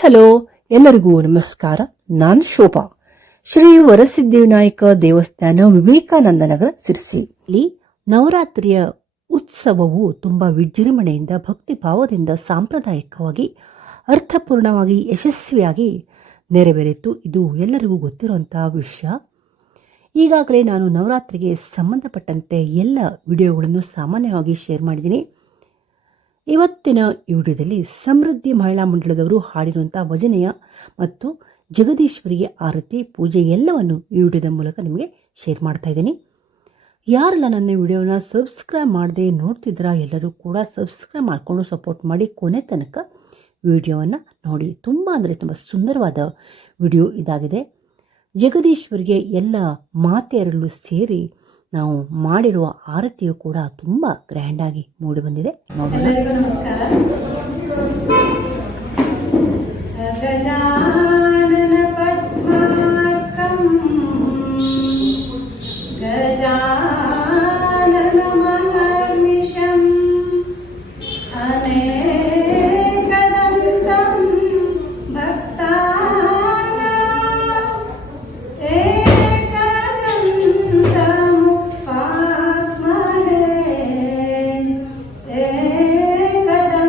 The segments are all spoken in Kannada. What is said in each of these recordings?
ಹಲೋ, ಎಲ್ಲರಿಗೂ ನಮಸ್ಕಾರ. ನಾನು ಶೋಭಾ. ಶ್ರೀ ವರಸಿದ್ಧಿವಿನಾಯಕ ದೇವಸ್ಥಾನ, ವಿವೇಕಾನಂದ ನಗರ, ಸಿರ್ಸಿ. ಇಲ್ಲಿ ನವರಾತ್ರಿಯ ಉತ್ಸವವು ತುಂಬಾ ವಿಜೃಂಭಣೆಯಿಂದ, ಭಕ್ತಿ ಭಾವದಿಂದ, ಸಾಂಪ್ರದಾಯಿಕವಾಗಿ, ಅರ್ಥಪೂರ್ಣವಾಗಿ, ಯಶಸ್ವಿಯಾಗಿ ನೆರವೇರಿತು. ಇದು ಎಲ್ಲರಿಗೂ ಗೊತ್ತಿರುವಂತಹ ವಿಷಯ. ಈಗಾಗಲೇ ನಾನು ನವರಾತ್ರಿಗೆ ಸಂಬಂಧಪಟ್ಟಂತೆ ಎಲ್ಲ ವಿಡಿಯೋಗಳನ್ನು ಸಾಮಾನ್ಯವಾಗಿ ಶೇರ್ ಮಾಡಿದ್ದೀನಿ. ಇವತ್ತಿನ ಈ ವಿಡಿಯೋದಲ್ಲಿ ಸಮೃದ್ಧಿ ಮಹಿಳಾ ಮಂಡಳದವರು ಹಾಡಿರುವಂಥ ಭಜನೆಯ ಮತ್ತು ಜಗದೀಶ್ವರಿಗೆ ಆರತಿ ಪೂಜೆ ಎಲ್ಲವನ್ನು ಈ ವಿಡಿಯೋದ ಮೂಲಕ ನಿಮಗೆ ಶೇರ್ ಮಾಡ್ತಾ ಇದ್ದೀನಿ. ಯಾರೆಲ್ಲ ನನ್ನ ವಿಡಿಯೋನ ಸಬ್ಸ್ಕ್ರೈಬ್ ಮಾಡದೆ ನೋಡ್ತಿದ್ದೀರಾ ಎಲ್ಲರೂ ಕೂಡ ಸಬ್ಸ್ಕ್ರೈಬ್ ಮಾಡಿಕೊಂಡು ಸಪೋರ್ಟ್ ಮಾಡಿ ಕೊನೆ ತನಕ ವಿಡಿಯೋವನ್ನು ನೋಡಿ. ತುಂಬ ಅಂದರೆ ತುಂಬ ಸುಂದರವಾದ ವಿಡಿಯೋ ಇದಾಗಿದೆ. ಜಗದೀಶ್ವರಿಗೆ ಎಲ್ಲ ಮಾತೆಯರಲ್ಲೂ ಸೇರಿ ನಾವು ಮಾಡಿರುವ ಆರತಿಯು ಕೂಡ ತುಂಬ ಗ್ರ್ಯಾಂಡಾಗಿ ಮೂಡಿ ಬಂದಿದೆ. ಎಲ್ಲರಿಗೂ ನಮಸ್ಕಾರ. ಗಜಾನನ ಪದ್ಮಾರ್ಕಂ ಗಜಾನನ ಮಹರ್ನಿಶಂ ಅನೇಕದಂತಂ ಭಕ್ತಾನಾಂ ಏಕದಂತಮುಪಾಸ್ಮಹೇ ಏಕದಂತಂ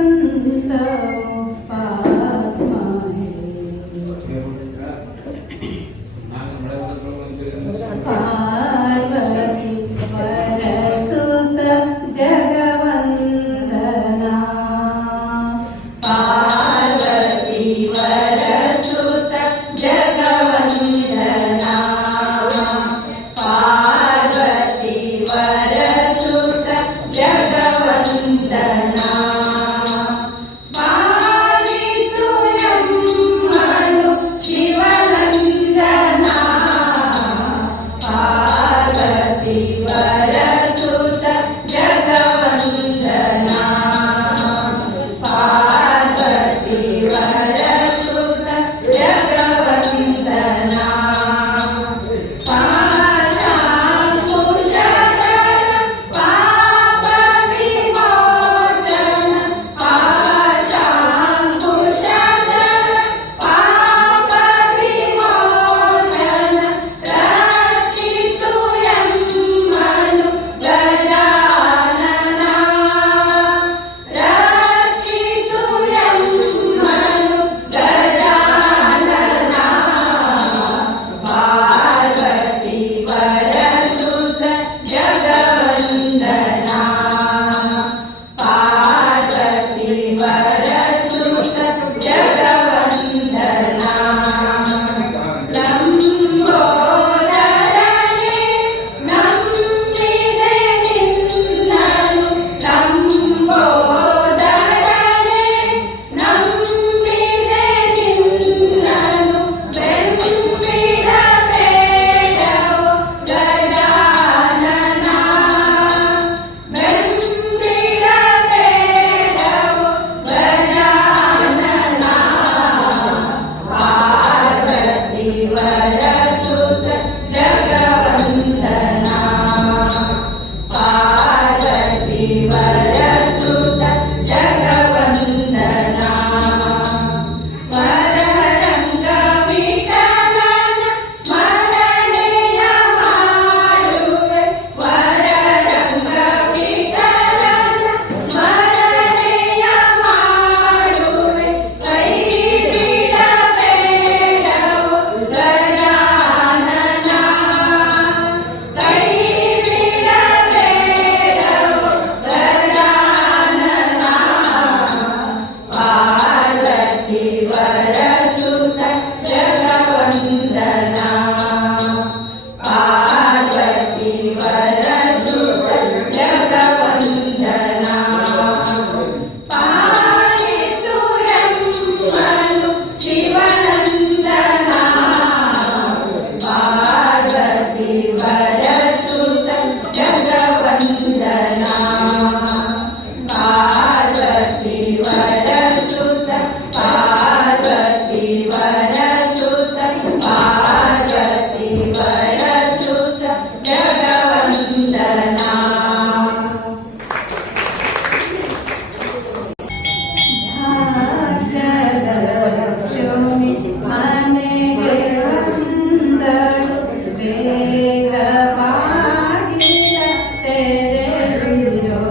ಬೇಗ ಬಾಗಿಲ ತೆರೆದಿರೋ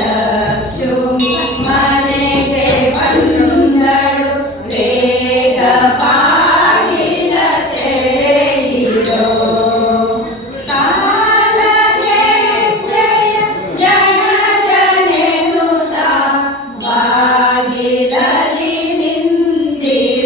ಭಾಗ್ಯಲಕ್ಷ್ಮಿ ಮನೆಗೆ ಬಂದಳು ಬೇಗ ಬಾಗಿಲ ತೆರೆದಿರೋ ಕಾಲಗೆ ಜಯ ಜನ ಜನೆನುತ ಬಾಗಿಲಲ್ಲಿ ನಿಂತಿರುವಳು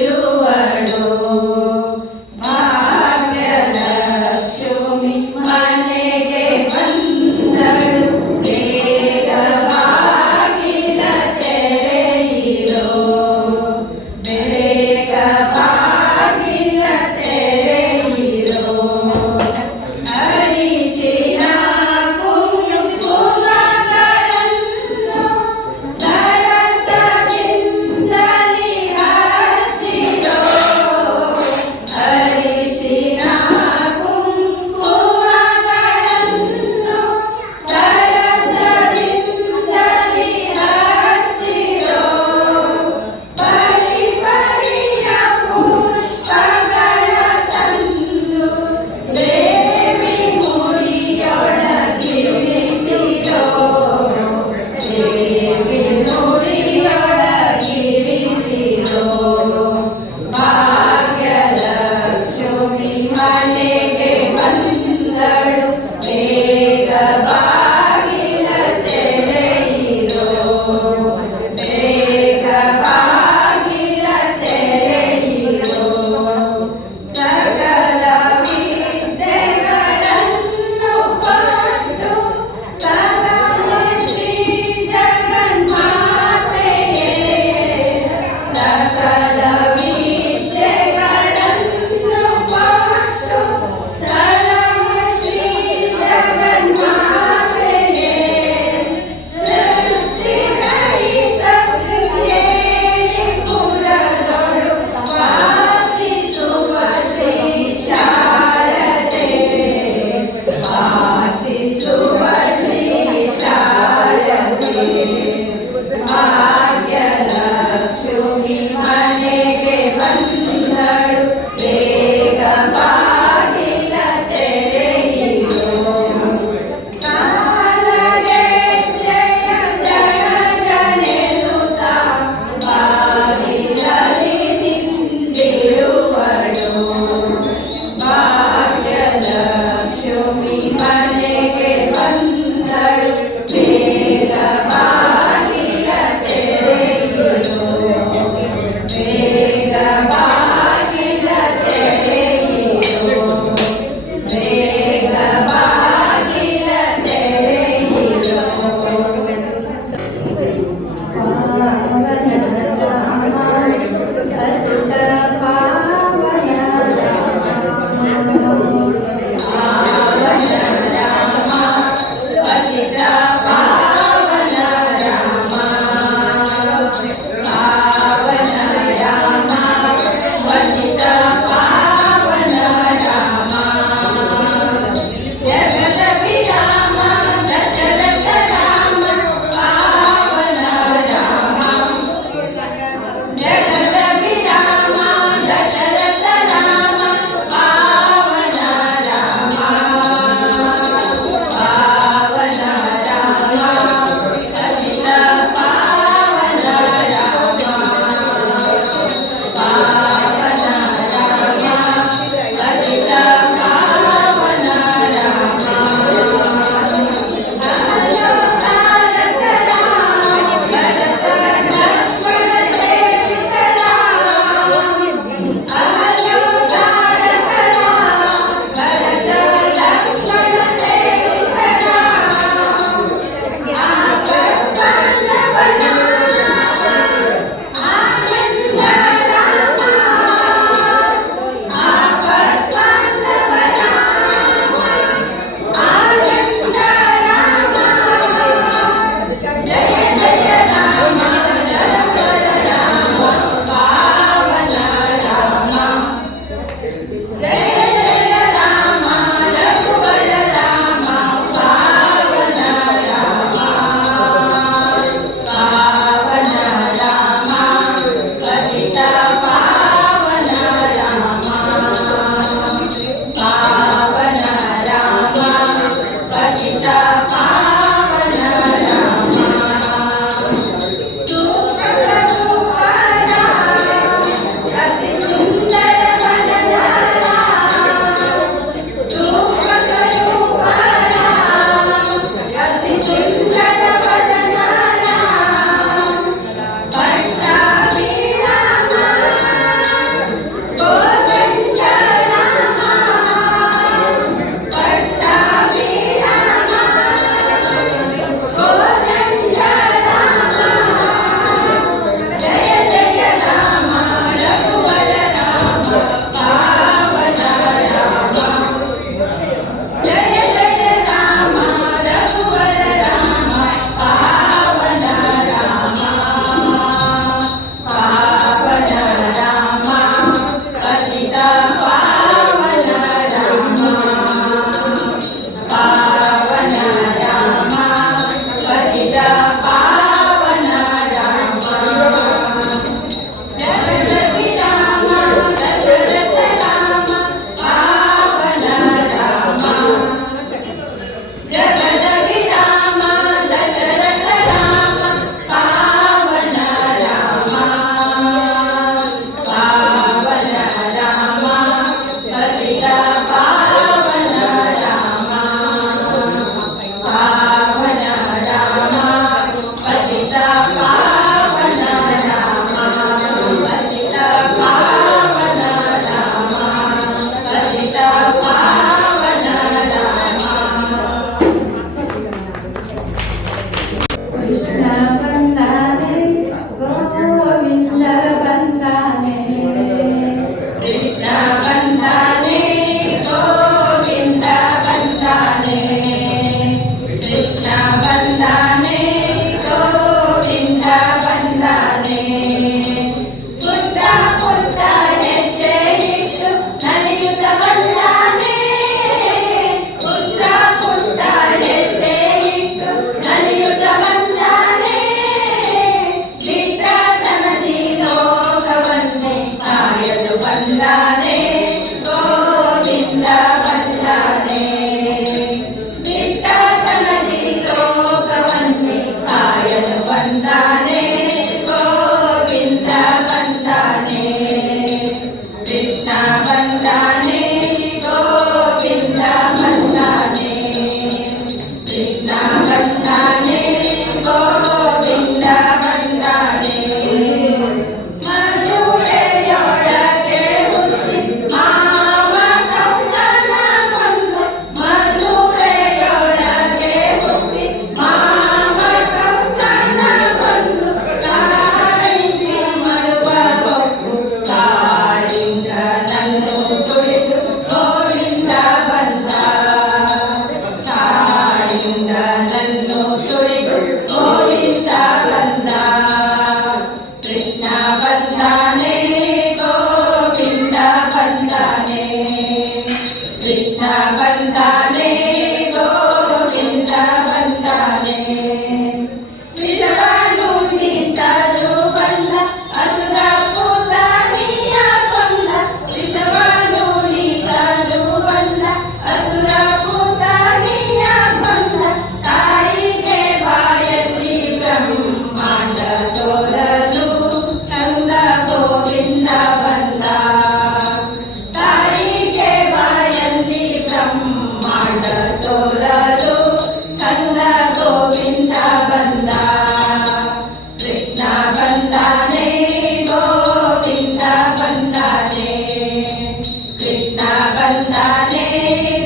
ಬಂದಾನೆ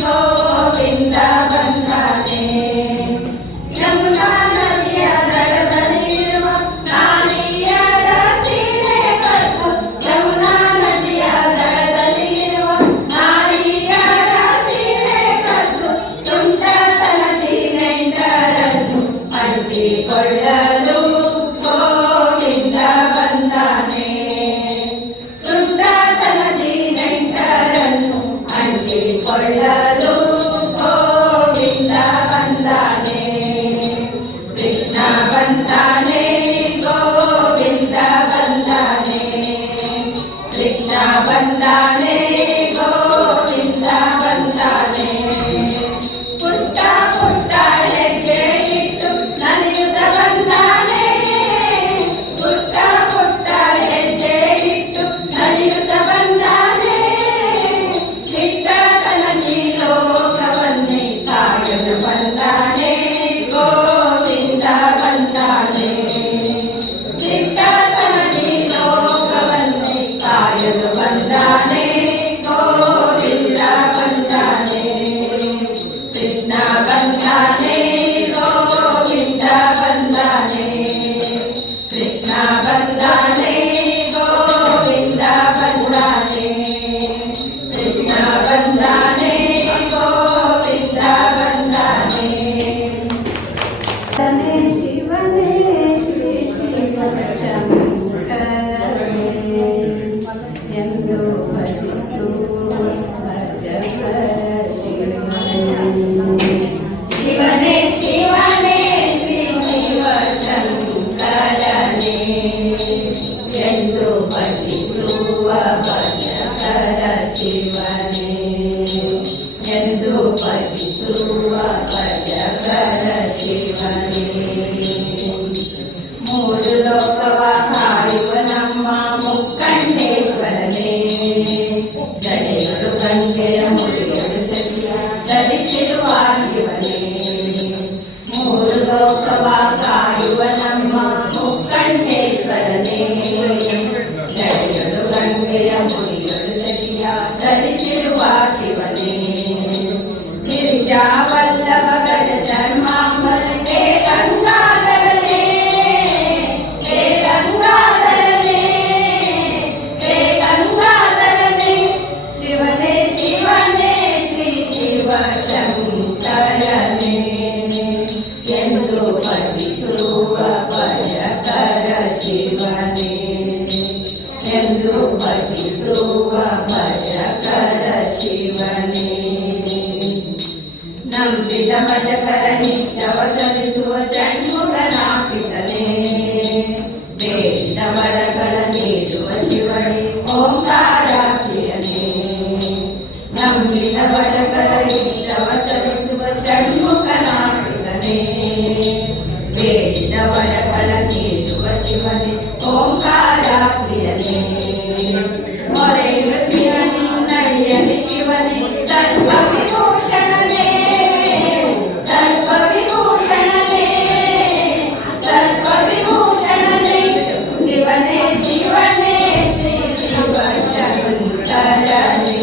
ಗೋವಿಂದ ಬಂದಾನೆ ಯಮುನಾ ನದಿಯ ದಡದಲ್ಲಿರುವ ನಾರಿಯರ ಸೀರೆ ಕಟ್ಟು ಯಮುನಾ ನದಿಯ ದಡದಲ್ಲಿರುವ ನಾರಿಯರ ಸೀರೆ ಕಟ್ಟು ತುಂಟತನದಿ ನೆಂಟರನ್ನು ಅಂಟಿಕೊಳ್ಳಲು ಗೋವಿಂದ ಬಂದಾನೆ ತುಂಟತನದಿ ನೆಂಟರನ್ನು ಅಂಟಿಕೊಳ್ಳಲು ಗೋವಿಂದ ಬಂದಾನೆ ಕೃಷ್ಣ ಬಂದಾನೆ ಗೋವಿಂದ ಬಂದಾನೆ ಕೃಷ್ಣ ಬಂದಾನೆ ಗೋವಿಂದ ಬಂದಾನೆ ಪುಟ್ಟ ಪುಟ್ಟ ಹೆಜ್ಜೆ ಇಟ್ಟು ನಲಿಯುತ್ತ ಬಂದಾನೆ ಪುಟ್ಟ ಪುಟ್ಟ ಹೆಜ್ಜೆ ಇಟ್ಟು ನಲಿಯುತ್ತ ಬಂದಾನೆ ಚಿಟ್ಟತನದಿ ಲೋಕವನ್ನೇ ಕಾಯಲು ಬಂದಾನೆ ಗೋವಿಂದ ಬಂದಾನೆ ಚಿಟ್ಟತನದಿ ಲೋಕವನ್ನೇ ಕಾಯಲು ಬಂದಾನೆ ಗೋವಿಂದ ಬಂದಾನೆ ಕೃಷ್ಣ ಬಂದಾನೆ ಗೋವಿಂದ ಬಂದಾನೆ ಕೃಷ್ಣ ಬಂದಾನೆ ಗೋವಿಂದ ಬಂದಾನೆ ಕೃಷ್ಣ ಬಂದಾನೆ ಗೋವಿಂದ ಬಂದಾನೆ ಶಿವನೇ ಶ್ರೀ ಶಿವಶಂಕರನೇ ಎಂದು ಭಜಿಸು ಶಿವನೇ ಶಿವನೇ ಶ್ರೀ ಶಿವಶಂಕರನೇ ಎಂದು ಭಜಿಸುವ ಭಜಕರ ಶಿವನೇ ಎಂದು ಭಜಿಸುವ ಭಜಕರ ಶಿವನೇ ಮೂರು ಲೋಕವ ಕಾಯುವ ನಮ್ಮ ಮುಕ್ಕಂಡೇಶ್ವರನೇ ಜಡೆಗಳು ಗಂಗೆಯ ಮುಡಿಗಳು ಚಲಿಯ ಧರಿಸಿರುವ ಶಿವನೇ ಮೂರು ಲೋಕವ ಕಾಯುವ ನಮ್ಮ ಮುಕ್ಕಂಡೇಶ್ವರನೇ ಜಡೆಗಳು ಗಂಗೆಯ ಮುಡಿಗಳು ಚಲಿಯ ಧರಿಸಿರುವ ಶಿವನೇ ಗಿರಿಜಾವಲ್ಲಭ ಗಜ ಚರ್ಮಾಂಬರ ಹೇ ಗಂಗಾಧರನೇ ಹೇ ಗಂಗಾಧರನೇ ಹೇ ಗಂಗಾಧರನೇ ಶಿವನೇ ಶಿವನೇ ಶ್ರೀ ಶಿವಶಂಕರನೇ ಎಂದು ಭಜಿಸುವ ಭಜಕರ ಶಿವನೇ ಎಂದು ಭಜಿಸುವ ಭಜಕರ ಶಿವನೇ ನಂಬಿದ ಭಜಕರ ನಿಷ್ಠವ ಸಲ್ಲಿಸುವ ಷಣ್ಮುಖನಾಪಿತನೇ ಬೇಡಿದ ವರಗಳ ನೀಡುವ ಶಿವನೇ ಓಂಕಾರಾಕ್ಷಿಯನೇ ನಂಬಿದ ಭಜಕರ ಇಷ್ಟವ ಸಲ್ಲಿಸುವ ಷಣ್ಮುಖನಾಪಿತನೇ ಬೇಡಿದ ವರಗಳ ನೀಡುವ ಶಿವನೇ ಓಂಕಾರಾಕ್ಷಿಯನೇ ಮೊರೆಯುತ್ತಿಯ ನಿನ್ನಡಿಯಲ್ಲಿ ಶಿವನೇ ಸರ್ವ ವಿಭೂಷಣನೇ ಸರ್ವ ವಿಭೂಷಣನೇ ಸರ್ವ ವಿಭೂಷಣನೇ ಶಿವನೇ ಶಿವನೇ ಶ್ರೀ ಶಿವಶಂಕರನೇ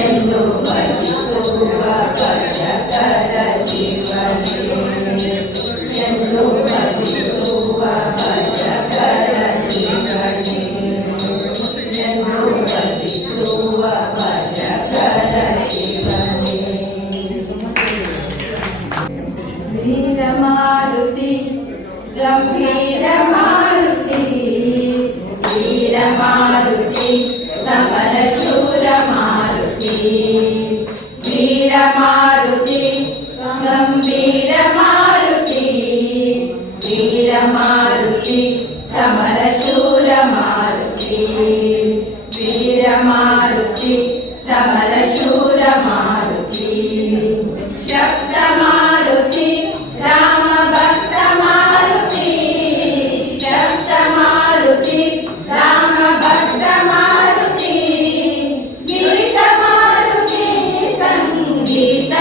ಎಂದು ಭಜಿಸುವ ಭಜಕರ ಶಿವನೇ ಎಂದು ಭಜಿಸುವ ಭಜಕರ ಶಿವನೇ ಎಂದು ಭಜಿಸುವ ಭಜಕರ ಶಿವನೇ ವೀರ ಮಾರುತಿ ಗಂಭೀರ ಮಾರುತಿ ವೀರ ಮಾರುತಿ ಸಮರ ಶೂರ ಮಾರುತಿ ವೀರ ಮಾರುತಿ ಗಂಭೀರ ಮಾರುತಿ ವೀರ ಮಾರುತಿ ಸಮರ ಶೂರ ಮಾರುತಿ ವೀರ ಮಾರುತಿ ಸಮರ ಶೂರ ಮಾರುತಿ ಶಬ್ದ ಮಾರುತಿ ರಾಮ ಭಕ್ತ ಮಾರುತಿ ಶಬ್ದ ಮಾರುತಿ ರಾಮ ಭಕ್ತ ಮಾರುತಿ ಗಿರಿತ ಮಾರುತಿ ಸಂಗೀತ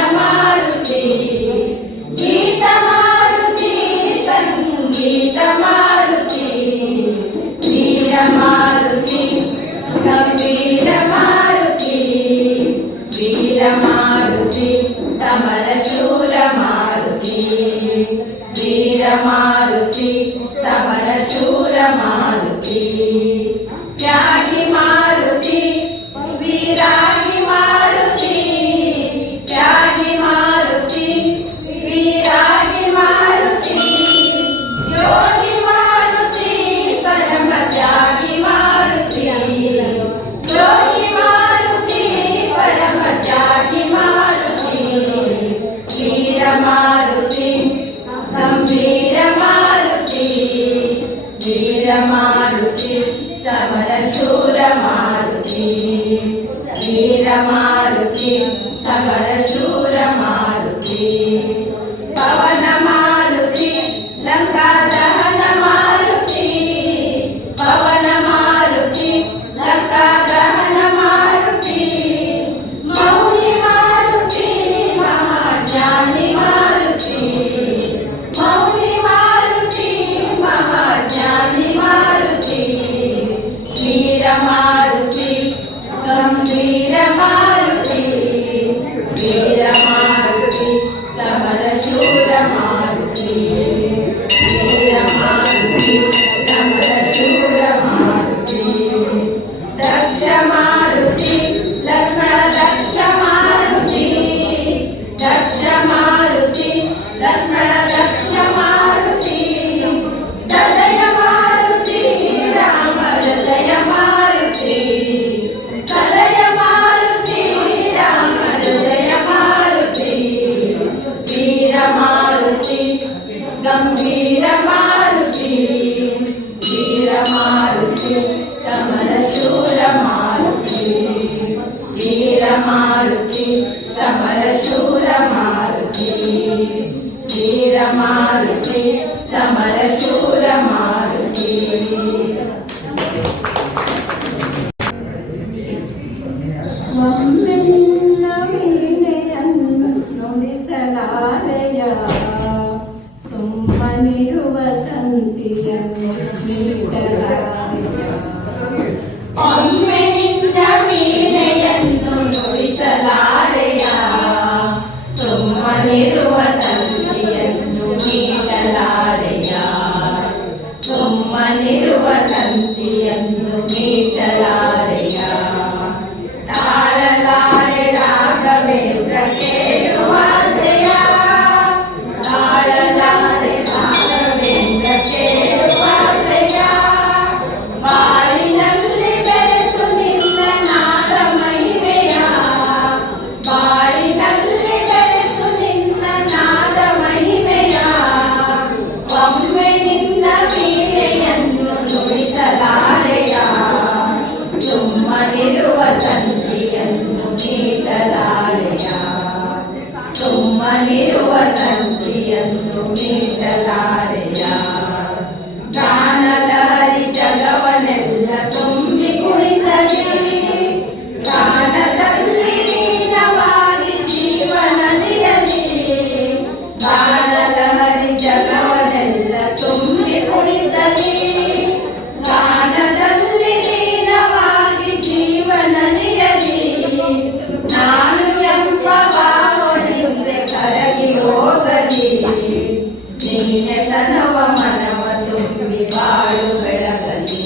वीरमारुति समरशूर मारुति पवन मारुति लंका दहन मारुति पवन मारुति लंका दहन मारुति मौनि मारुति महाज्ञानी मारुति मौनि मारुति महाज्ञानी मारुति वीर मारुति गंभीर मारुति वीर मारुति समरशूर मारुति वीर मारुति समरशूर मारुति दक्ष मारुति लक्ष्मण दक्ष मारुति दक्ष मारुति लक्ष्मण दक्ष मारुति सदय मारुति राम हृदय मारुति सदय मारुति राम हृदय मारुति वीर मारुति गंभीर मारुति वीर मारुति समरशूर मारुति वीर मारुति समरशूर मारुति वीर मारुति समरशूर मारुति ಒಮ್ಮೆ ನಿನ್ನ ವೀಣೆಯನ್ನು ನುಡಿಸಲಾರೆಯ ಸುಮ್ಮನಿರುವ ತಂತಿಯನ್ನು ನೀಡಲಾರೆಯ ಒಮ್ಮೆ ನಿನ್ನ ವೀಣೆಯನ್ನು ನುಡಿಸಲಾರೆಯ ಸುಮ್ಮನಿರುವ ತಂತಿಯನ್ನು ಮೀಟಲಾರೆಯ ಸುಮ್ಮನಿರುವ ತಂತಿಯನ್ನು ಮೀಟಲಾರೆಯ ತಾಳಲಾರೆ ರಾಘವೇಂದ್ರ ಕೇಳುವಾಸೆಯ ತಾಳಲಾರೆ ರಾಘವೇಂದ್ರ ಕೇಳುವಾಸೆಯ ಬಾಳಿನಲ್ಲಿ ಬೆರೆಸು ನಿನ್ನ ನಾದ ಮಹಿಮೆಯ ಬಾಳಿನಲ್ಲಿ ಬೆರೆಸು ನಿನ್ನ ನಾದ ಮಹಿಮೆಯ ಒಮ್ಮೆ ನಿನ್ನ ವೀಣೆಯನ್ನು ನುಡಿಸಲಾರೆಯ ಸುಮ್ಮನಿರುವ ತಂತಿಯನ್ನು ಮೀಟಲಾರೆಯ ಸುಮ್ಮನಿರುವ ತಂತಿಯನ್ನು ಮೀಟಲಾರೆಯ ಗಾನಲಹರಿ ಜಗವನೆಲ್ಲ ತುಂಬಿ ಕುಣಿಸಲಿ ಗಾನದಲ್ಲಿ ಲೀನವಾಗಿ ಜೀವನಲಿಯಲಿ ಗಾನಲಹರಿ ಜಗವನೆಲ್ಲ ತುಂಬಿ ಕುಣಿಸಲಿ ಗಾನದಲ್ಲಿ ಲೀನವಾಗಿ ಜೀವನಲಿಯಲಿ ನಾನು ಎಂಬ ಭಾವದಿಂದ ಕರಗಿ ಹೋಗಲಿ ನೀನೆ ತನವ ಮನವ ತುಂಬಿ ಬಾಳು ಬೆಳಗಲಿ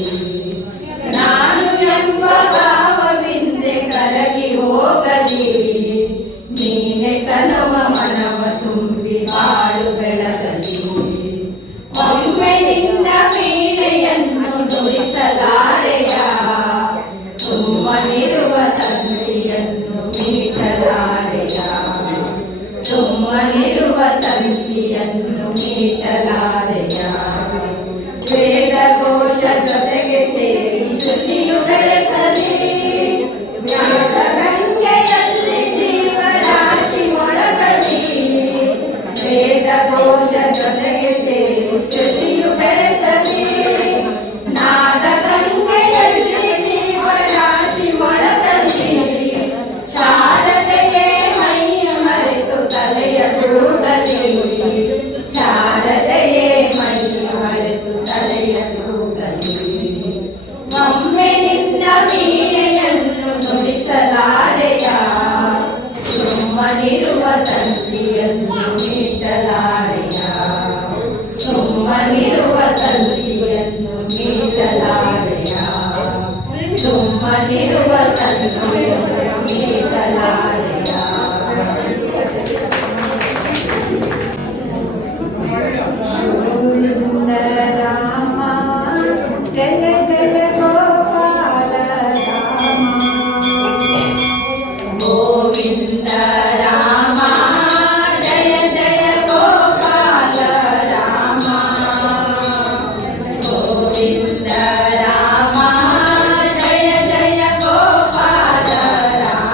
ನಾನು ಎಂಬ ಭಾವದಿಂದ ಕರಗಿ ಹೋಗಲಿ ನೀನೆ ತನವ ಮನವ ತುಂಬಿ ಬಾಳು ಬೆಳಗಲಿ ಒಮ್ಮೆ ನಿನ್ನ ವೀಣೆಯನ್ನು ನುಡಿಸಲಾರೆಯ ಸುಮ್ಮನಿರುವ ತಂತಿಯನ್ನು ಮೀಟಲಾರೆಯ ಸುಮ್ಮನಿರುವ ತಂತಿಯನ್ನು ಮೀಟಲಾರೆಯ ವೇದ ಘೋಷ ಜೊತೆಗೆ ಸೇರಿ ಶ್ರುತಿಯು ಬೆಳೆಸಲಿ ಜ್ಞಾನದ ಗಂಗೆಯಲ್ಲಿ ಜೀವರಾಶಿ ಮೊಳಗಲಿ ವೇದ ಘೋಷ ಜೊತೆಗೆ ಸೇರಿ ಶ್ರುತಿಯು ಬೆಳೆಸಲಿ ನಾದ ಗಂಗೆಯಲ್ಲಿ ಜೀವರಾಶಿ ಮೊಳಗಲಿ ಶಾರದೆಯೇ ಮೈಯ ಮರೆತು ತಲೆಯ ತೂಗಲಿ ಶಾರದೆಯೇ ಮೈಯ ಮರೆತು ತಲೆಯ ತೂಗಲಿ ಒಮ್ಮೆ ನಿನ್ನ ವೀಣೆಯನ್ನು ನುಡಿಸಲಾರೆಯ ಸುಮ್ಮನಿರುವ ತಂತಿಯನ್ನು ಮೀಟಲಾರೆಯ ಸುಮ್ಮನಿರುವ ತಂತಿಯನ್ನು ಮೀಟಲಾರೆಯ ಸುಮ್ಮನಿರುವ ತಂತಿಯನ್ನು ಮೀಟಲಾರೆಯ ಗೋವಿಂದ ರಾಮ ಜಯ ಜಯ ಗೋಪಾಲ ರಾಮ ಗೋವಿಂದ ರಾಮ ಜಯ ಜಯ ಗೋಪಾಲ ರಾಮ ಗೋವಿಂದ ರಾಮ ಜಯ ಜಯ ಗೋಪಾಲ ರಾಮ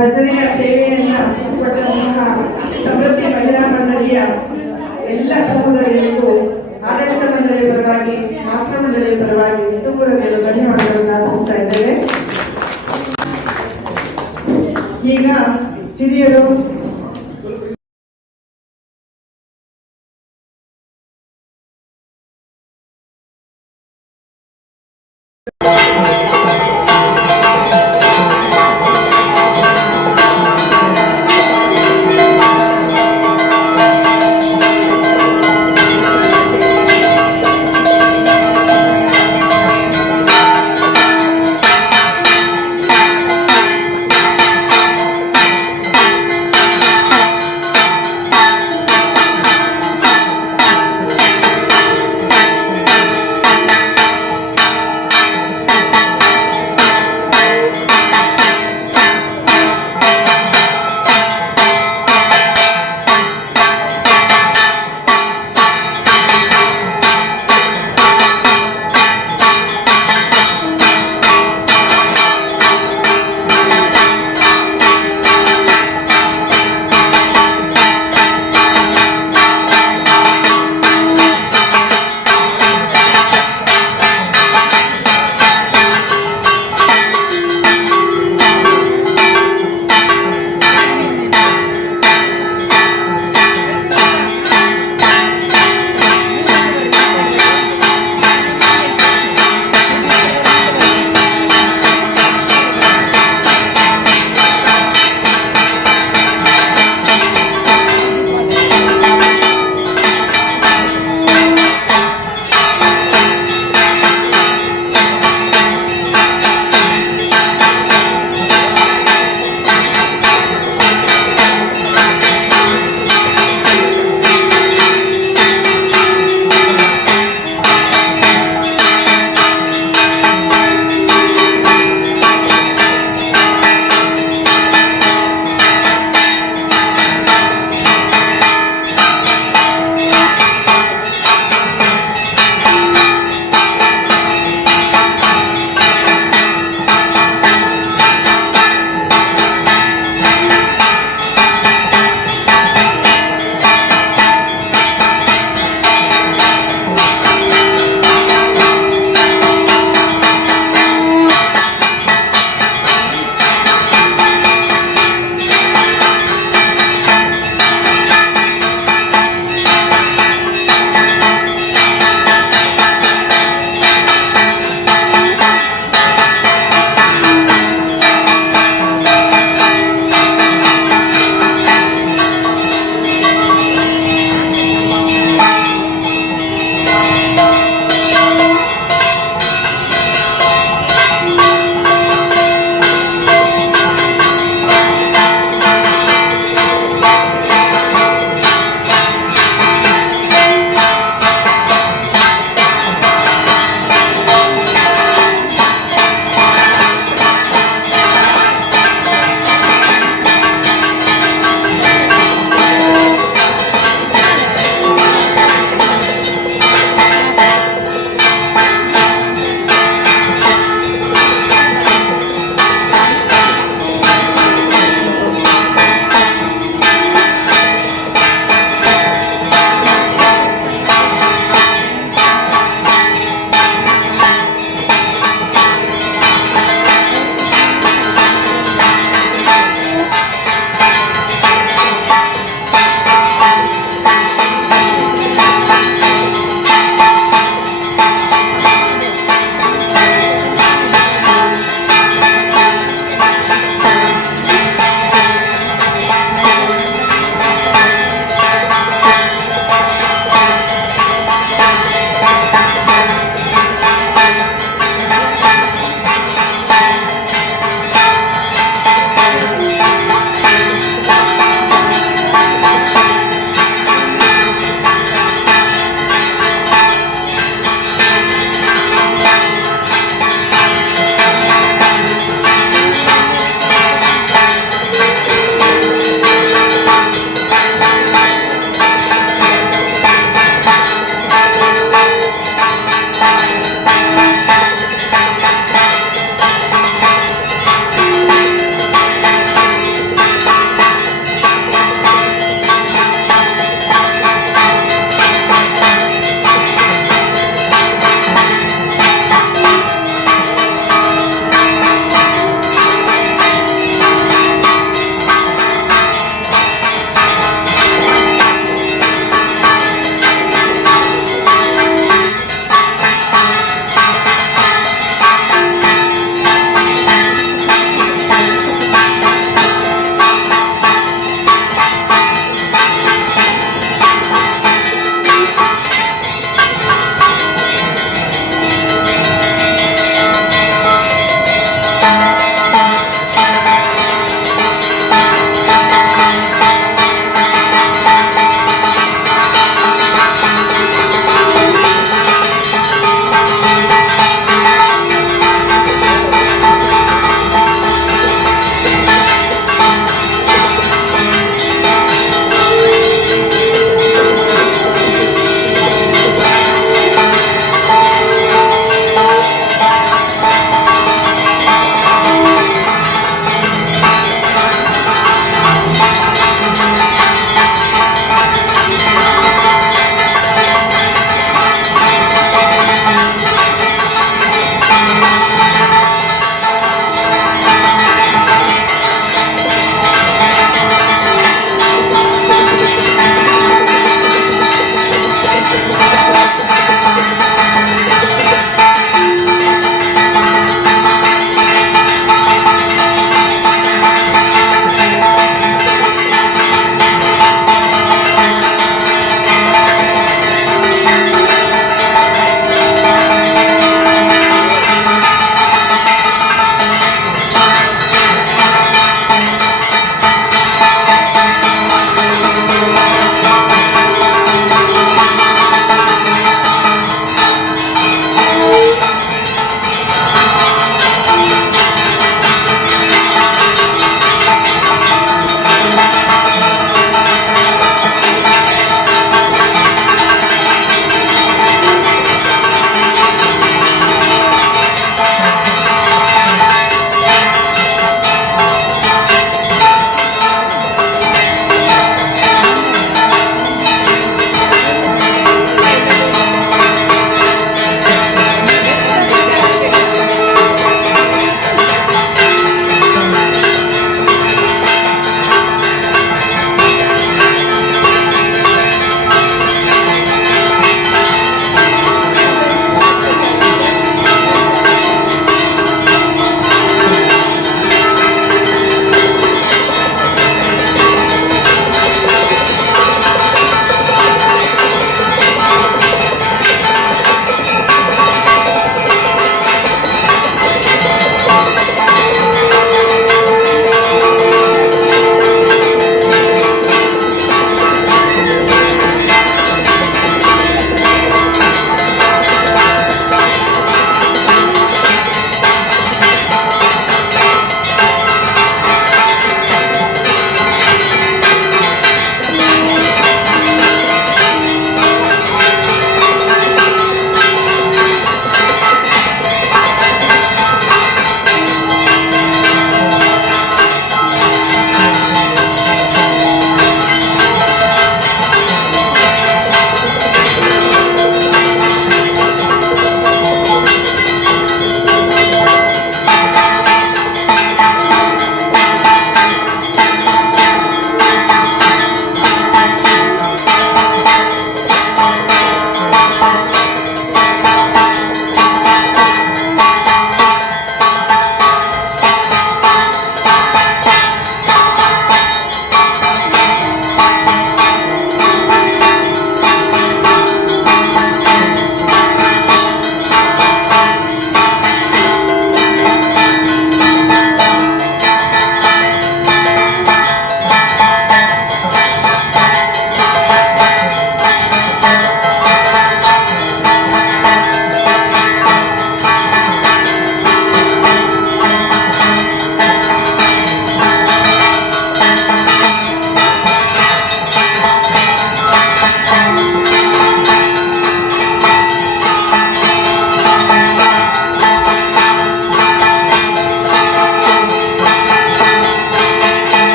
ಭಜನೆಯ ಸೇವೆಯನ್ನ ಕೊಟ್ಟಂತಹ ಸಮೃದ್ಧಿ ಮಹಿಳಾ ಮಂಡಳಿಯ ಎಲ್ಲ ಸಹೋದರಿಯರಿಗೂ ಆಡಳಿತ ಮಂಡಳಿಯ ಪರವಾಗಿ ಮಾತೃ ಮಂಡಳಿಯ ಪರವಾಗಿ ತುಂಬುರದಲ್ಲಿ ಧನ್ಯವಾದಗಳನ್ನು ಅರ್ಪಿಸ್ತಾ ಇದ್ದೇವೆ. ಈಗ ಹಿರಿಯರು